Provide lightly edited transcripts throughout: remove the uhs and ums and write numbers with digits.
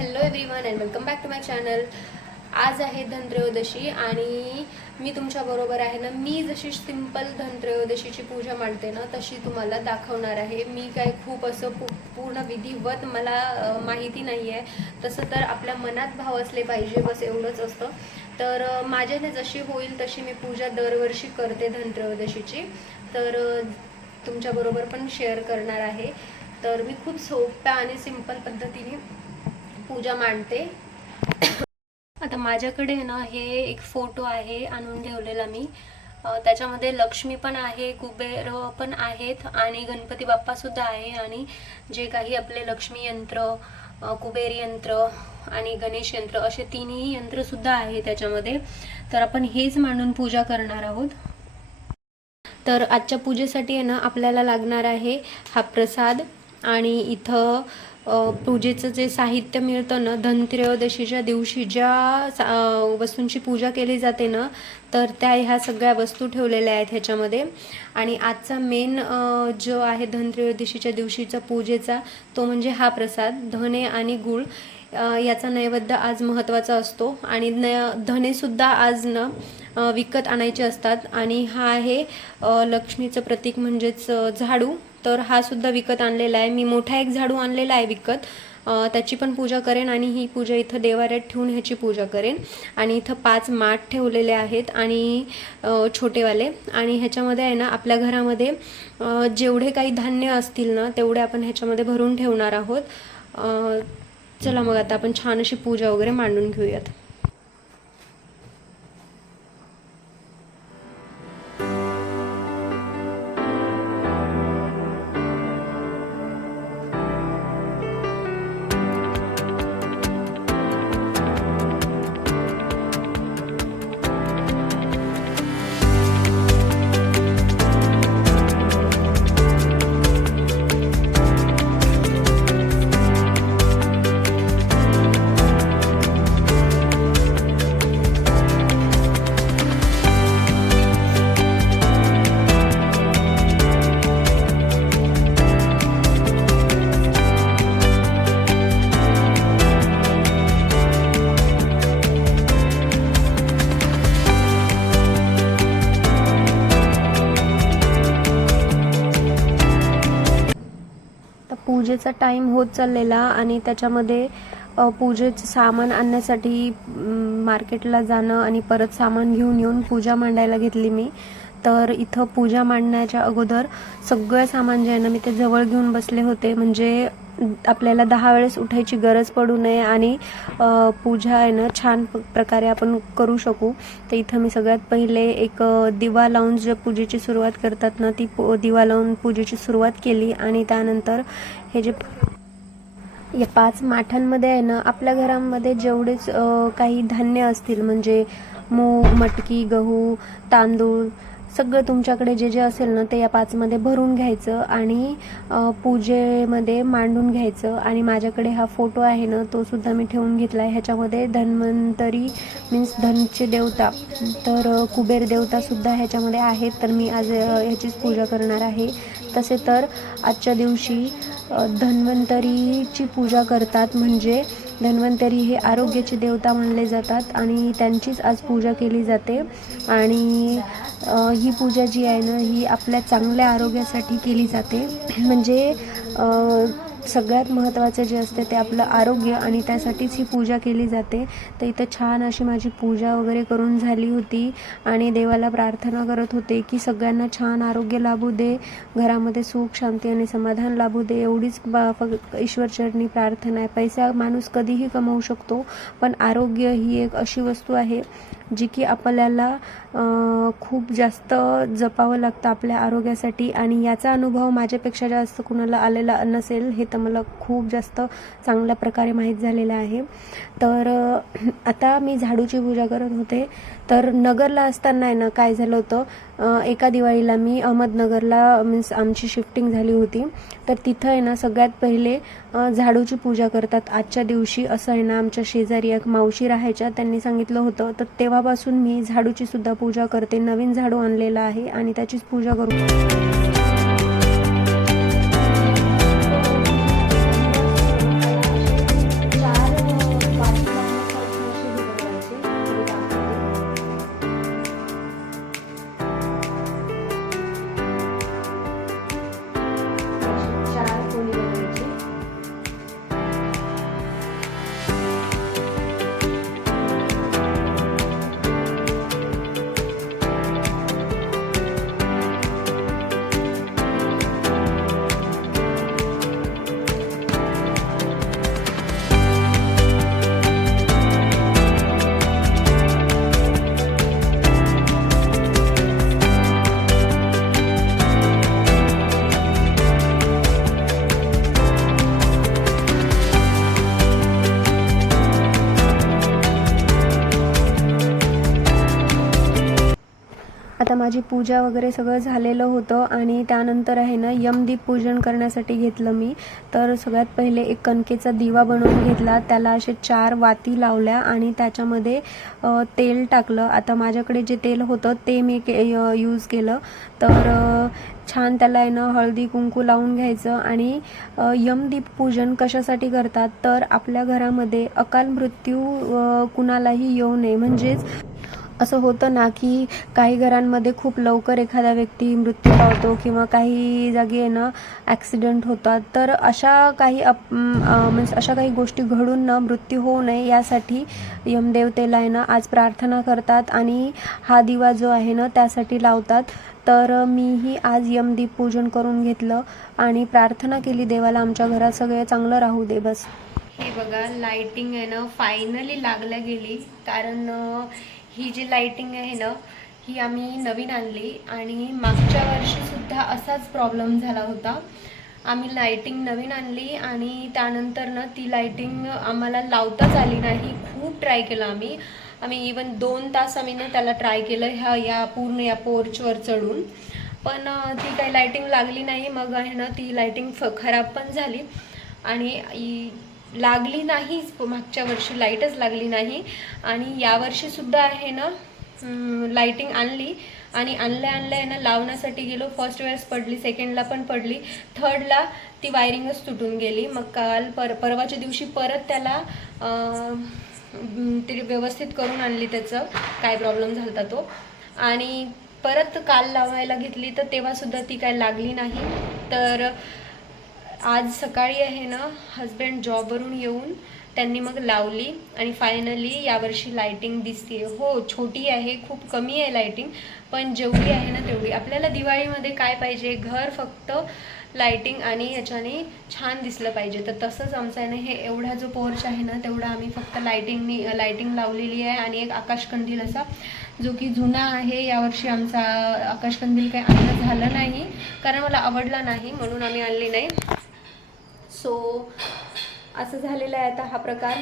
Hello everyone and welcome back to my channel. आज आहे धनत्रयोदशी आणि मी तुमच्याबरोबर आहे ना, मी जशी सिंपल धनत्रयोदशीची पूजा मांडते ना तशी तुम्हाला दाखवणार आहे। मी काय खूप असं पूर्ण विधिवत मला माहिती नाही आहे, तसं तर आपल्या मनात भाव असले पाहिजे, बस एवढंच असतं। तर माझ्याने जशी होईल तशी मी पूजा दरवर्षी करते धनत्रयोदशीची, तर तुमच्याबरोबर पण शेअर करणार आहे। तर मी खूप सोप्या आणि सिंपल पद्धतीने पूजा मांडते। आता माझ्याकडे ना हे एक फोटो आहे आणून ठेवलेला मी, त्याच्यामध्ये लक्ष्मी पण आहे, कुबेर पण आहेत आणि गणपती बाप्पा सुद्धा आहे आणि जे काही आपले लक्ष्मी यंत्र, कुबेर यंत्र आणि गणेश यंत्र असे तिन्ही यंत्र सुद्धा आहे त्याच्यामध्ये। तर आपण हेच मांडून पूजा करणार आहोत। तर आजच्या पूजेसाठी आहे ना आपल्याला लागणार आहे हा प्रसाद आणि इथं पूजेचं जे साहित्य मिळतं ना, धनत्रयोदशीच्या दिवशी ज्या वस्तूंची पूजा केली जाते ना, तर त्या ह्या सगळ्या वस्तू ठेवलेल्या आहेत ह्याच्यामध्ये। आणि आजचा मेन जो आहे धनत्रयोदशीच्या दिवशीचा पूजेचा, तो म्हणजे हा प्रसाद धने आणि गूळ याचा नैवेद्य आज महत्त्वाचा असतो। आणि धनेसुद्धा आज ना विकत आणायचे असतात। आणि हा आहे लक्ष्मीचं प्रतीक म्हणजेच झाडू, तर हा सुद्धा विकत आणलेला आहे। मी मोठा एक झाडू आणलेला आहे विकत, त्याची पण पूजा करेन आणि ही पूजा इथं देवाऱ्यात ठेवून ह्याची पूजा करेन। आणि इथं 5 माठ ठेवलेले आहेत आणि छोटेवाले, आणि ह्याच्यामध्ये आहे ना आपल्या घरामध्ये जेवढे काही धान्य असतील ना तेवढे आपण ह्याच्यामध्ये भरून ठेवणार आहोत। चला मग आता आपण छान अशी पूजा वगैरे मांडून घेऊयात। पूजेचा टाइम होत चाललेला आणि त्याच्यामध्ये पूजेचं सामान आणण्यासाठी मार्केटला जाणं आणि परत सामान घेऊन येऊन पूजा मांडायला घेतली मी। तर इथं पूजा मांडण्याच्या अगोदर सगळं सामान जे आहे ना मी ते जवळ घेऊन बसले होते, म्हणजे आपल्याला 10 वेळेस उठायची गरज पडू नये आणि पूजा आहे ना छान प्रकारे आपण करू शकू। तर इथं मी सगळ्यात पहिले एक दिवा लावून जे पूजेची सुरुवात करतात ना, ती दिवा लावून पूजेची सुरुवात केली। आणि त्यानंतर हे जे या 5 माठांमध्ये आहे ना आपल्या घरामध्ये जेवढेच काही धान्य असतील, म्हणजे मूग, मटकी, गहू, तांदूळ, सगळं तुमच्याकडे जे जे असेल ना ते या 5 मध्ये भरून घ्यायचं आणि पूजेमध्ये मांडून घ्यायचं। आणि माझ्याकडे हा फोटो आहे ना तो सुद्धा मी ठेवून घेतला आहे। ह्याच्यामध्ये धन्वंतरी मीन्स धनचे देवता, तर कुबेर देवता सुद्धा ह्याच्यामध्ये आहेत, तर मी आज ह्याचीच पूजा करणार आहे। तसे तर आजच्या दिवशी धन्वंतरीची पूजा करतात, म्हणजे धन्वंतरी हे आरोग्याचे देवता मानले जातात आणि त्यांचीच आज पूजा केली जाते। आणि ही पूजा जी आहे ना ही आपल्या चांगल्या आरोग्यासाठी केली जाते, म्हणजे सगळ्यात महत्त्वाचं जे असते ते आपलं आरोग्य, आणि त्यासाठीच ही पूजा केली जाते। तर इथं छान अशी माझी पूजा वगैरे करून झाली होती आणि देवाला प्रार्थना करत होते की सगळ्यांना छान आरोग्य लाभू दे, घरामध्ये सुख शांती आणि समाधान लाभू दे, एवढीच ईश्वरचरणी प्रार्थना आहे। पैसा माणूस कधीही कमवू शकतो, पण आरोग्य ही एक अशी वस्तू आहे जी की आपल्याला खूप जास्त जपावं लागतं आपल्या आरोग्यासाठी। आणि याचा अनुभव माझ्यापेक्षा जास्त कुणाला आलेला नसेल, हे तर मला खूप जास्त चांगल्या प्रकारे माहीत झालेलं आहे। तर आता मी झाडूची पूजा करत होते। तर नगरला असताना आहे ना काय झालं होतं, एका दिवाळीला मी अहमदनगरला मीन्स आमची शिफ्टिंग झाली होती, तर तिथं आहे ना सगळ्यात पहिले झाडूची पूजा करतात आजच्या दिवशी, असं आहे ना आमच्या शेजारी एक मावशी राहायच्या, त्यांनी सांगितलं होतं। तर तेव्हापासून मी झाडूची सुद्धा पूजा करते। नवीन झाडू आणलेला आहे आणि त्याचीच पूजा करू। आता माझी पूजा वगैरे सगळं झालेलं होतं आणि त्यानंतर आहे ना यमदीप पूजन करण्यासाठी घेतलं मी. तर सगळ्यात पहिले एक कणकेचा दिवा बनवून घेतला, त्याला असे 4 वाती लावल्या आणि त्याच्यामध्ये तेल टाकलं. आता माझ्याकडे जे तेल होतं ते मी यूज केलं. तर छान त्याला आहे ना हळदी कुंकू लावून घ्यायचं. आणि यमदीप पूजन कशासाठी करतात तर आपल्या घरामध्ये अकाल मृत्यू कुणालाही येऊ नये. म्हणजेच असं होतं ना की काही घरांमध्ये खूप लवकर एखादा व्यक्ती मृत्यू पावतो किंवा काही जागी आहे ना ॲक्सिडेंट होतात. तर अशा काही म्हणजे अशा काही गोष्टी घडून न मृत्यू होऊ नये यासाठी यमदेवतेला आहे ना आज प्रार्थना करतात आणि हा दिवा जो आहे ना त्यासाठी लावतात. तर मीही आज यमदीप पूजन करून घेतलं आणि प्रार्थना केली देवाला आमच्या घरात सगळे चांगलं राहू दे बस. हे बघा लाइटिंग आहे ना फायनली लागल्या गेली. कारण ही जी लाइटिंग आहे ना ही आम्ही नवीन आणली आणि मागच्या वर्षीसुद्धा असाच प्रॉब्लेम झाला होता. आम्ही लाइटिंग नवीन आणली आणि त्यानंतर ना ती लाइटिंग आम्हाला लावताच आली नाही. खूप ट्राय केलं आम्ही इवन 2 तास आम्ही ना त्याला ट्राय केलं या पूर्ण या पोर्चवर चढून, पण ती काही लाइटिंग लागली नाही. मग आहे ना ती लाइटिंग खराब पण झाली आणि लागली नाहीच. मागच्या वर्षी लाईटच लागली नाही आणि यावर्षीसुद्धा आहे ना लाइटिंग आणली आणि आणल्या आहे ना लावण्यासाठी गेलो. फर्स्ट वेळेस पडली, सेकंडला पण पडली, थर्डला ती वायरिंगच तुटून गेली. मग काल परवाच्या दिवशी परत त्याला ती व्यवस्थित करून आणली, त्याचं काय प्रॉब्लेम झाला तो, आणि परत काल लावायला घेतली तर तेव्हासुद्धा ती काय लागली नाही. तर आज सकाळी आहे ना हस्बंड जॉबवरून येऊन त्यांनी मग लावली आणि फायनली यावर्षी लाइटिंग दिसते. हो छोटी आहे, खूप कमी आहे लाइटिंग, पण जेवढी आहे ना तेवढी. आपल्याला दिवाळीमध्ये काय पाहिजे, घर फक्त लाइटिंग आणि ह्याच्याने छान दिसलं पाहिजे. तर तसंच आमचं आहे ना हे एवढा जो पोर्च आहे ना तेवढा आम्ही फक्त लाइटिंग लावलेली आहे आणि एक आकाशकंदील असा जो की जुना आहे. यावर्षी आमचा आकाशकंदील काही आणणं झालं नाही कारण मला आवडला नाही म्हणून आम्ही आणली नाही. सो असं झालेलं आहे आता हा प्रकार.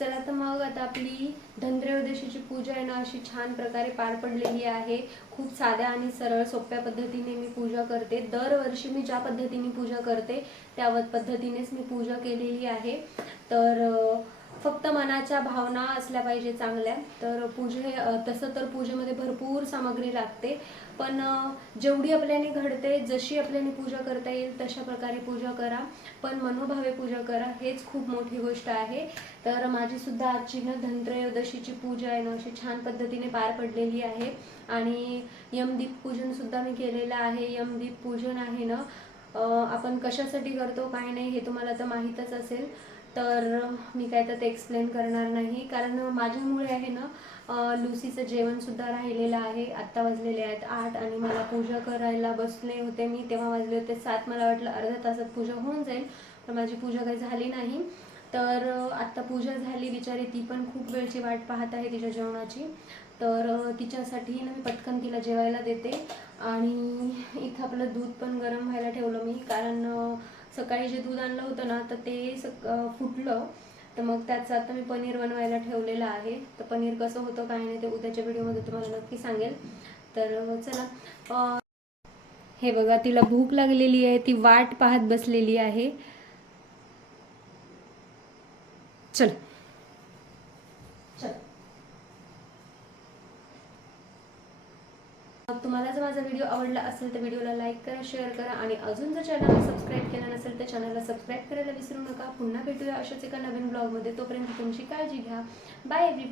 चला तर मग आता आपली धनत्रयोदशीची पूजा आहे ना अशी छान प्रकारे पार पडलेली आहे. खूप साध्या आणि सरळ सोप्या पद्धतीने मी पूजा करते. दरवर्षी मी ज्या पद्धतीने पूजा करते त्या पद्धतीनेच मी पूजा केलेली आहे. तर फक्त मनाच्या भावना असल्या पाहिजे चांगल्या. तर तसं तर पूजेमध्ये भरपूर सामग्री लागते, पण जेवढी आपल्याने घडते, जशी आपल्याने पूजा करता येईल तशा प्रकारे पूजा करा, पण मनोभावे पूजा करा, हेच खूप मोठी गोष्ट आहे. तर माझी सुद्धा आजची ना धनत्रयोदशीची पूजा आहे ना अशी छान पद्धतीने पार पडलेली आहे आणि यमदीप पूजन सुद्धा मी केलेलं आहे. यमदीप पूजन आहे ना आपण कशासाठी करतो काय नाही हे तुम्हाला तर माहीतच असेल, तर मी काय तर ते एक्सप्लेन करणार नाही. कारण माझ्यामुळे आहे ना लुसीचं जेवणसुद्धा राहिलेलं आहे. आत्ता वाजलेले आहेत 8 आणि मला पूजा करायला बसले होते मी तेव्हा वाजले होते 7. मला वाटलं अर्ध्या तासात पूजा होऊन जाईल, पण माझी पूजा काही झाली नाही. तर आत्ता पूजा झाली, बिचारी ती पण खूप वेळची वाट पाहत आहे तिच्या जेवणाची. तर तिच्यासाठी ना मी पटकन तिला जेवायला देते. आणि इथं आपलं दूध पण गरम व्हायला ठेवलं मी, कारण सकाळी जे दूध आणलं होतं ना तर ते फुटलं. तर मग त्याचं आता मी पनीर बनवायला ठेवलेलं आहे. तर पनीर कसं होतं काय नाही ते उद्याच्या व्हिडिओमध्ये तुम्हाला नक्की सांगेल. तर चला, हे बघा तिला भूक लागलेली आहे, ती वाट पाहत बसलेली आहे. चल चल. तुम्हाला जर माझा व्हिडिओ आवडला असेल तर व्हिडिओला लाईक करा, शेअर करा आणि अजून जर चॅनलला सबस्क्राईब केलं नसेल तर चॅनलला सबस्क्राईब करायला विसरू नका. पुन्हा भेटूया अशाच एका नवीन ब्लॉगमध्ये. तोपर्यंत तुमची काळजी घ्या. Bye everyone.